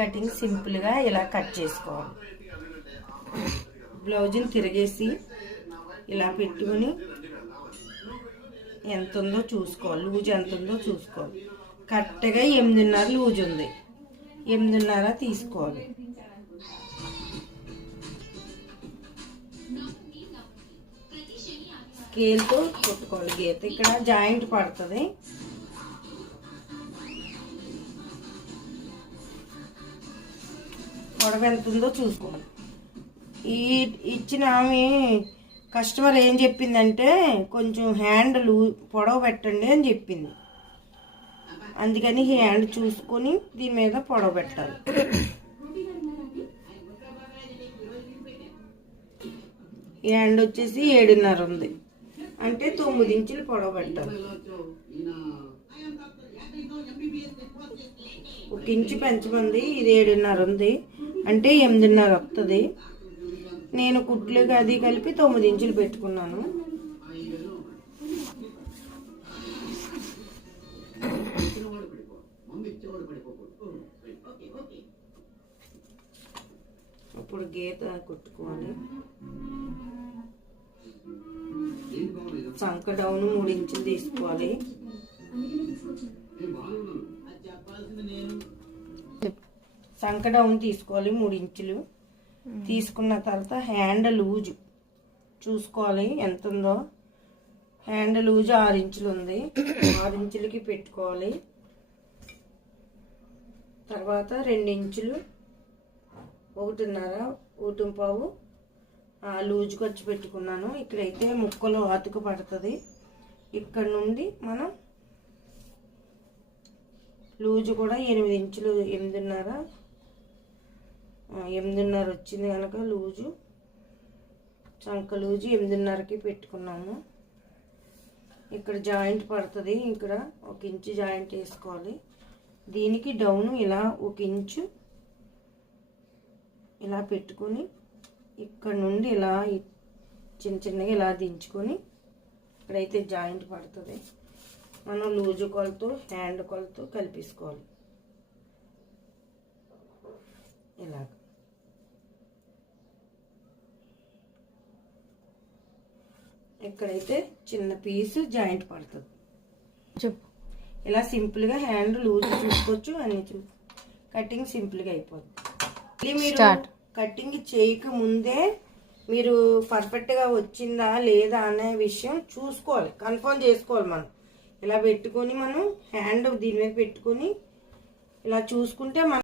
Cutting సింపుల్గా ఇలా cut చేసుకోవాలి. బ్లౌజ్ని తిరిగేసి ఇలా పెట్టుకుని ఎంత ఉందో చూసుకోవాలి, లూజ్ ఎంత ఉందో చూసుకోవాలి. కరెక్ట్గా 8.5 లూజ్ ఉంది, 8.5 తీసుకోవాలి. స్కేల్తో కొట్టుకోవాలి గీత. ఇక్కడ జాయింట్ పడుతుంది. పొడవు ఎంత ఉందో చూసుకోవాలి. ఇచ్చిన ఆమె కస్టమర్ ఏం చెప్పిందంటే కొంచెం హ్యాండ్ పొడవు పెట్టండి అని చెప్పింది. అందుకని హ్యాండ్ చూసుకొని దీని మీద పొడవు పెట్టాలి. ఈ హ్యాండ్ వచ్చేసి 7.5 ఉంది, అంటే 9 ఇంచులు పొడవు పెట్టాలి. 1 ఇంచు పెంచమంది. ఇది 7.5 ఉంది, అంటే 8.5 వస్తుంది. నేను కుట్లుగా అది కలిపి 9 ఇంచులు పెట్టుకున్నాను. ఇప్పుడు గీత కుట్టుకోవాలి. సంక డౌన్ 3 ఇంచులు తీసుకోవాలి. సంక డౌన్ తీసుకోవాలి 3 ఇంచులు. తీసుకున్న తర్వాత హ్యాండ్ లూజ్ చూసుకోవాలి ఎంత ఉందో. హ్యాండ్ లూజ్ 6 ఇంచులు ఉంది, 6 ఇంచులకి పెట్టుకోవాలి. తర్వాత 2 ఇంచులు 1.5 1.5 లూజ్కి వచ్చి పెట్టుకున్నాను. ఇక్కడైతే ముక్కలు అతుకు పడుతుంది. ఇక్కడ నుండి మనం లూజ్ కూడా 8 ఇంచులు 8.5 వచ్చింది కనుక లూజు చంక లూజు 8.5కి పెట్టుకున్నాము. ఇక్కడ జాయింట్ పడుతుంది. ఇక్కడ 1 ఇంచు జాయింట్ వేసుకోవాలి. దీనికి డౌన్ ఇలా 1 ఇంచు ఇలా పెట్టుకొని ఇక్కడ నుండి ఇలా చిన్న చిన్నగా ఇలా దించుకొని ఇక్కడైతే జాయింట్ పడుతుంది. మనం లూజు కొలతో హ్యాండ్ కొలతో కలిపేసుకోవాలి. ఇలాగ ఇక్కడైతే చిన్న పీసు జాయింట్ పడుతుంది. చెప్పు. ఇలా సింపుల్గా హ్యాండ్ లూజ్ చూసుకోవచ్చు. అన్ని కటింగ్ సింపుల్గా అయిపోతుంది. మీరు కటింగ్ చేయక ముందే మీరు పర్ఫెక్ట్గా వచ్చిందా లేదా అనే విషయం చూసుకోవాలి, కన్ఫర్మ్ చేసుకోవాలి. మనం ఇలా పెట్టుకొని మనం హ్యాండ్ దీని మీద పెట్టుకొని ఇలా చూసుకుంటే మనం